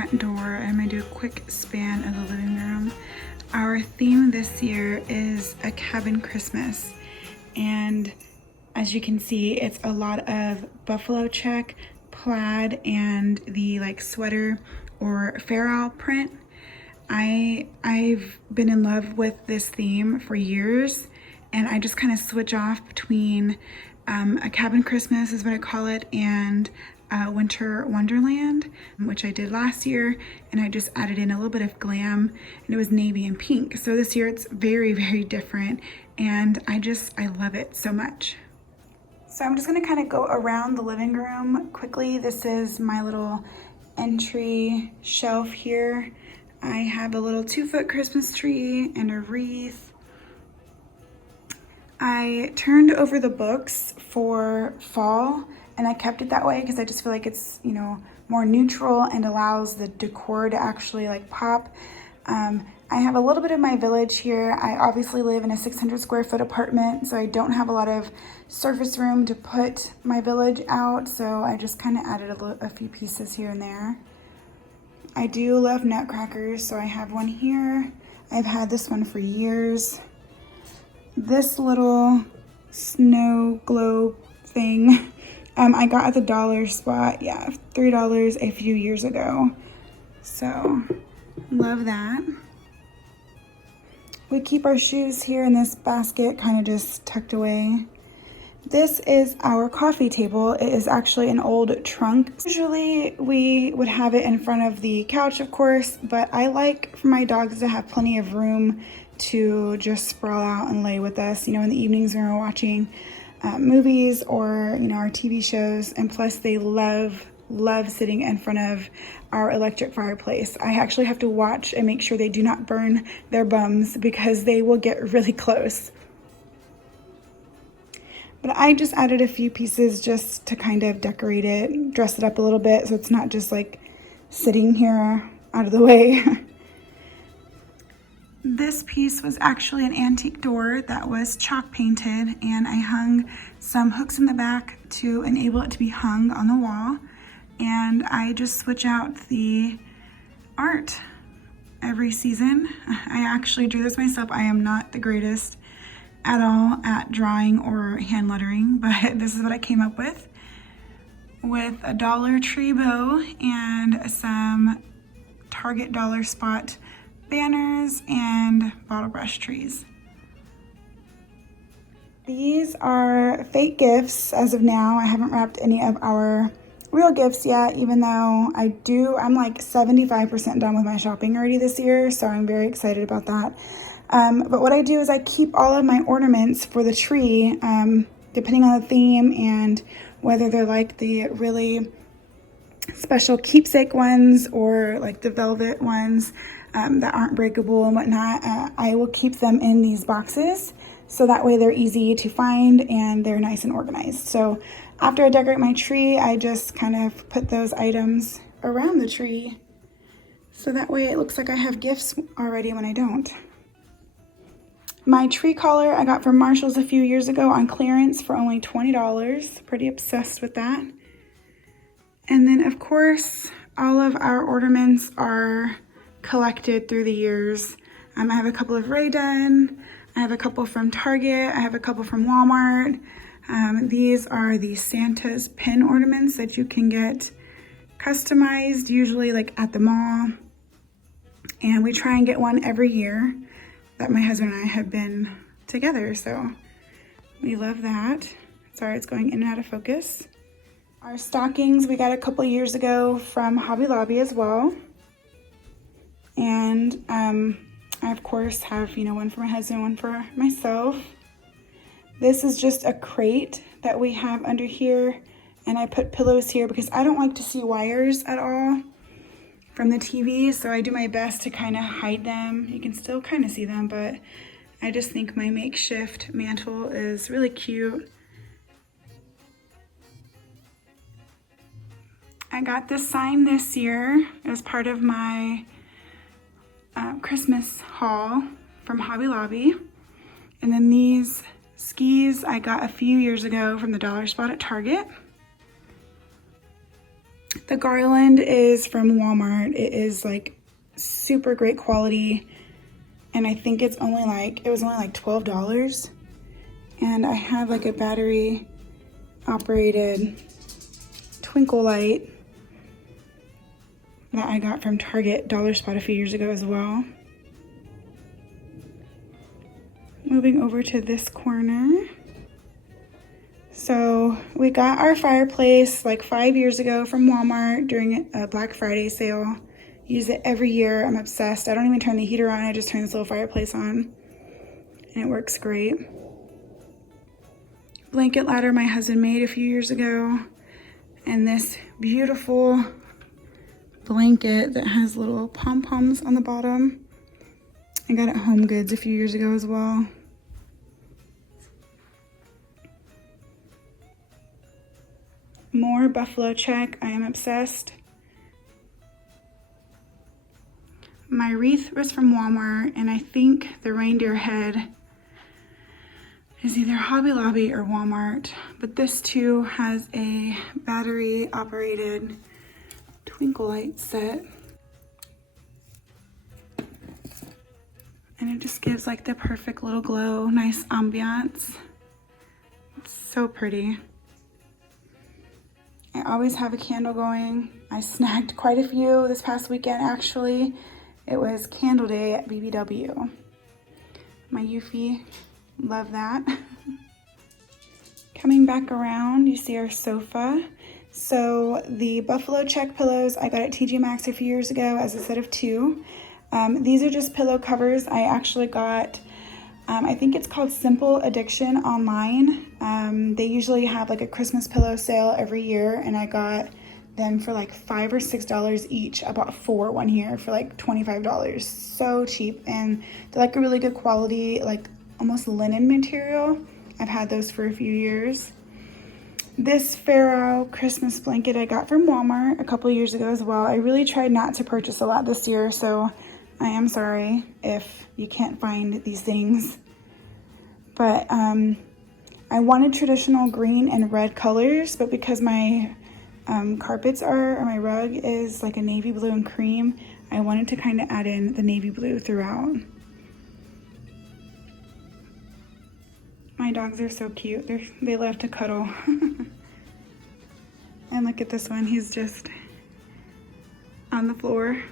front door. I'm gonna do a quick span of the living room. Our theme this year is a cabin Christmas, and as you can see, it's a lot of buffalo check, plaid, and the like sweater or Fair Isle print. I've been in love with this theme for years, and I just kind of switch off between a cabin Christmas is what I call it, and winter wonderland, which I did last year, and I just added in a little bit of glam, and it was navy and pink. So this year it's very, very different, and I love it so much. So I'm just gonna kind of go around the living room quickly. This is my little entry shelf here. I have a little 2-foot Christmas tree and a wreath. I turned over the books for fall, and I kept it that way because I just feel like it's, you know, more neutral and allows the decor to actually like pop. I have a little bit of my village here. I obviously live in a 600 square foot apartment, so I don't have a lot of surface room to put my village out, so I just kind of added a few pieces here and there. I do love nutcrackers, so I have one here. I've had this one for years. This little snow globe thing, I got at the dollar spot, yeah, $3 a few years ago. So, love that. We keep our shoes here in this basket, kind of just tucked away. This is our coffee table. It is actually an old trunk. Usually we would have it in front of the couch, of course, but I like for my dogs to have plenty of room to just sprawl out and lay with us, you know, in the evenings when we're watching movies or, you know, our TV shows. And plus they love sitting in front of our electric fireplace. I actually have to watch and make sure they do not burn their bums because they will get really close. But I just added a few pieces just to kind of decorate it, dress it up a little bit so it's not just like sitting here out of the way. This piece was actually an antique door that was chalk painted, and I hung some hooks in the back to enable it to be hung on the wall. And I just switch out the art every season. I actually drew this myself. I am not the greatest at all at drawing or hand lettering, but this is what I came up with a Dollar Tree bow and some Target Dollar Spot banners and bottle brush trees. These are fake gifts as of now. I haven't wrapped any of our real gifts yet, even though I'm like 75% done with my shopping already this year, so I'm very excited about that. But what I do is I keep all of my ornaments for the tree, depending on the theme and whether they're like the really special keepsake ones or like the velvet ones that aren't breakable and whatnot. I will keep them in these boxes so that way they're easy to find and they're nice and organized. So after I decorate my tree, I just kind of put those items around the tree so that way it looks like I have gifts already when I don't. My tree collar I got from Marshall's a few years ago on clearance for only $20. Pretty obsessed with that. And then of course, all of our ornaments are collected through the years. I have a couple of Rae Dunn, I have a couple from Target, I have a couple from Walmart. These are the Santa's pin ornaments that you can get customized, usually like at the mall. And we try and get one every year that my husband and I have been together, so we love that. Sorry, it's going in and out of focus. Our stockings we got a couple years ago from Hobby Lobby as well. And I of course have, you know, one for my husband, one for myself. This is just a crate that we have under here, and I put pillows here because I don't like to see wires at all from the TV, so I do my best to kind of hide them. You can still kind of see them, but I just think my makeshift mantle is really cute. I got this sign this year as part of my Christmas haul from Hobby Lobby. And then these skis I got a few years ago from the Dollar Spot at Target. The garland is from Walmart. It is like super great quality, and I think it was only like $12. And I have like a battery operated twinkle light that I got from Target Dollar Spot a few years ago as well. Moving over to this corner. So we got our fireplace like 5 years ago from Walmart during a Black Friday sale. Use it every year. I'm obsessed. I don't even turn the heater on. I just turn this little fireplace on, and it works great. Blanket ladder my husband made a few years ago, and this beautiful blanket that has little pom-poms on the bottom. I got it at Home Goods a few years ago as well. More buffalo check. I am obsessed. My wreath was from Walmart, and I think the reindeer head is either Hobby Lobby or Walmart, but this too has a battery operated twinkle light set, and it just gives like the perfect little glow, nice ambiance. It's so pretty. I always have a candle going. I snagged quite a few this past weekend actually. It was Candle Day at BBW. My Eufy, love that. Coming back around, you see our sofa. So the buffalo check pillows I got at TJ Maxx a few years ago as a set of 2. These are just pillow covers. I actually got, I think it's called Simple Addiction online. They usually have like a Christmas pillow sale every year, and I got them for like $5 or $6 each. I bought 4 one year for like $25. So cheap, and they're like a really good quality, like almost linen material. I've had those for a few years. This Pharaoh Christmas blanket I got from Walmart a couple years ago as well. I really tried not to purchase a lot this year, so I am sorry if you can't find these things. But I wanted traditional green and red colors, but because my carpets or my rug is like a navy blue and cream, I wanted to kind of add in the navy blue throughout. My dogs are so cute. They love to cuddle. And look at this one. He's just on the floor.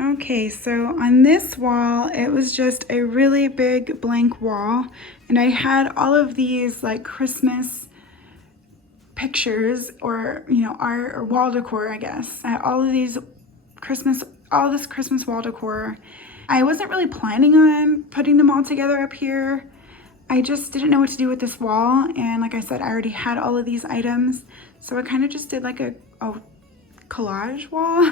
Okay, so on this wall, it was just a really big blank wall. And I had all of these like Christmas pictures, or you know, art or wall decor, I guess. I had all of these all this Christmas wall decor. I wasn't really planning on putting them all together up here. I just didn't know what to do with this wall, and like I said, I already had all of these items, so I kind of just did like a collage wall.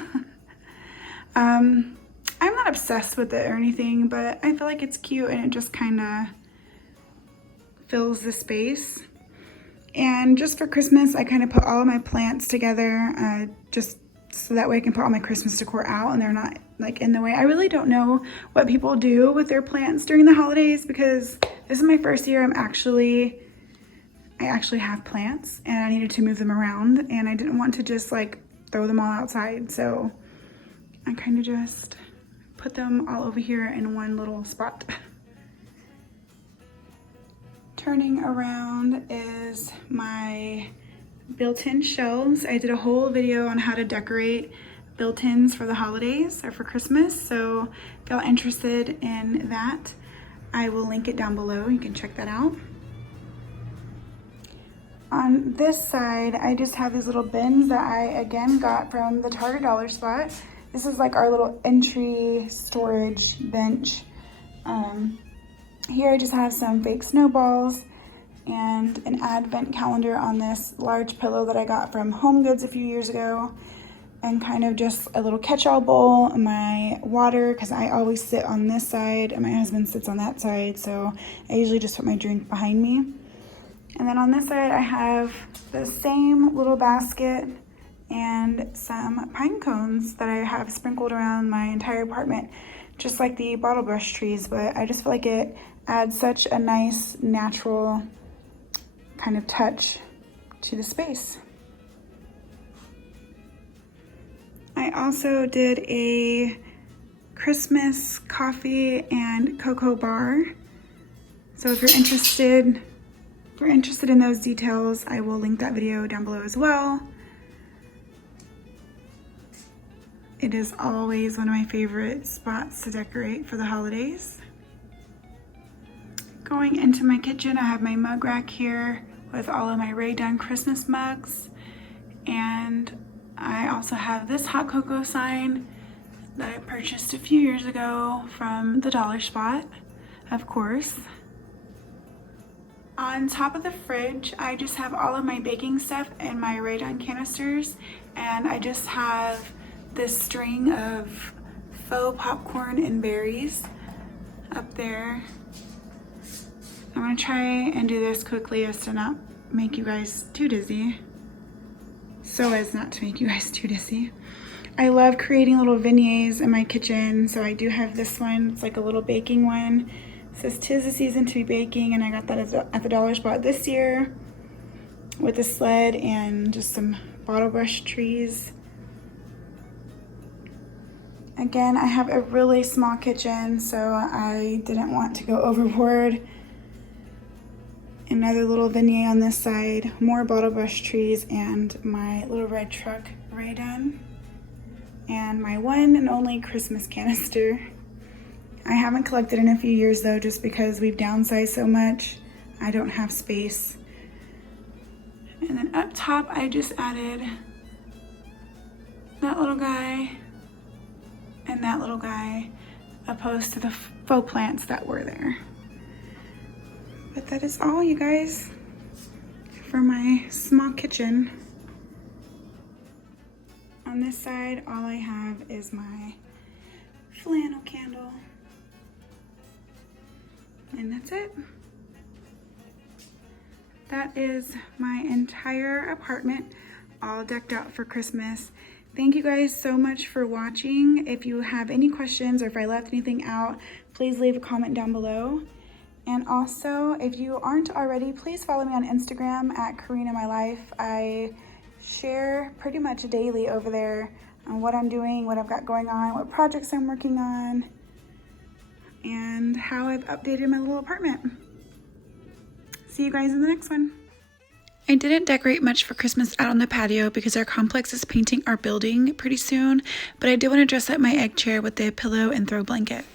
I'm not obsessed with it or anything, but I feel like it's cute and it just kind of fills the space. And just for Christmas, I kind of put all of my plants together, just so that way I can put all my Christmas decor out and they're not like in the way. I really don't know what people do with their plants during the holidays, because this is my first year I actually have plants, and I needed to move them around, and I didn't want to just like throw them all outside, so I kind of just put them all over here in one little spot. Turning around is my built-in shelves. I did a whole video on how to decorate built-ins for the holidays or for Christmas, so if y'all interested in that, I will link it down below. You can check that out. On this side, I just have these little bins that I again got from the Target Dollar Spot. This is like our little entry storage bench. Here I just have some fake snowballs and an advent calendar on this large pillow that I got from Home Goods a few years ago, and kind of just a little catch-all bowl, my water, because I always sit on this side and my husband sits on that side, so I usually just put my drink behind me. And then on this side I have the same little basket and some pine cones that I have sprinkled around my entire apartment, just like the bottle brush trees, but I just feel like it adds such a nice natural kind of touch to the space. also did a Christmas coffee and cocoa bar. So if you're interested in those details, I will link that video down below as well. It is always one of my favorite spots to decorate for the holidays. Going into my kitchen, I have my mug rack here with all of my Rae Dunn Christmas mugs. And I also have this hot cocoa sign that I purchased a few years ago from the Dollar Spot, of course. On top of the fridge, I just have all of my baking stuff and my Rae Dunn canisters, and I just have this string of faux popcorn and berries up there. I'm gonna try and do this quickly as to not make you guys too dizzy. I love creating little vignettes in my kitchen, so I do have this one. It's like a little baking one. It says 'tis the season to be baking, and I got that at the Dollar Spot this year with a sled and just some bottle brush trees. Again, I have a really small kitchen, so I didn't want to go overboard. Another little vignette on this side, more bottle brush trees, and my little red truck Rae Dunn, and my one and only Christmas canister. I haven't collected in a few years though, just because we've downsized so much. I don't have space. And then up top, I just added that little guy and that little guy, opposed to the faux plants that were there. But that is all, you guys, for my small kitchen. On this side, all I have is my flannel candle. And that's it. That is my entire apartment, all decked out for Christmas. Thank you guys so much for watching. If you have any questions or if I left anything out, please leave a comment down below. And also, if you aren't already, please follow me on Instagram at Karina My Life. I share pretty much daily over there on what I'm doing, what I've got going on, what projects I'm working on, and how I've updated my little apartment. See you guys in the next one. I didn't decorate much for Christmas out on the patio because our complex is painting our building pretty soon, but I did want to dress up my egg chair with the pillow and throw blanket.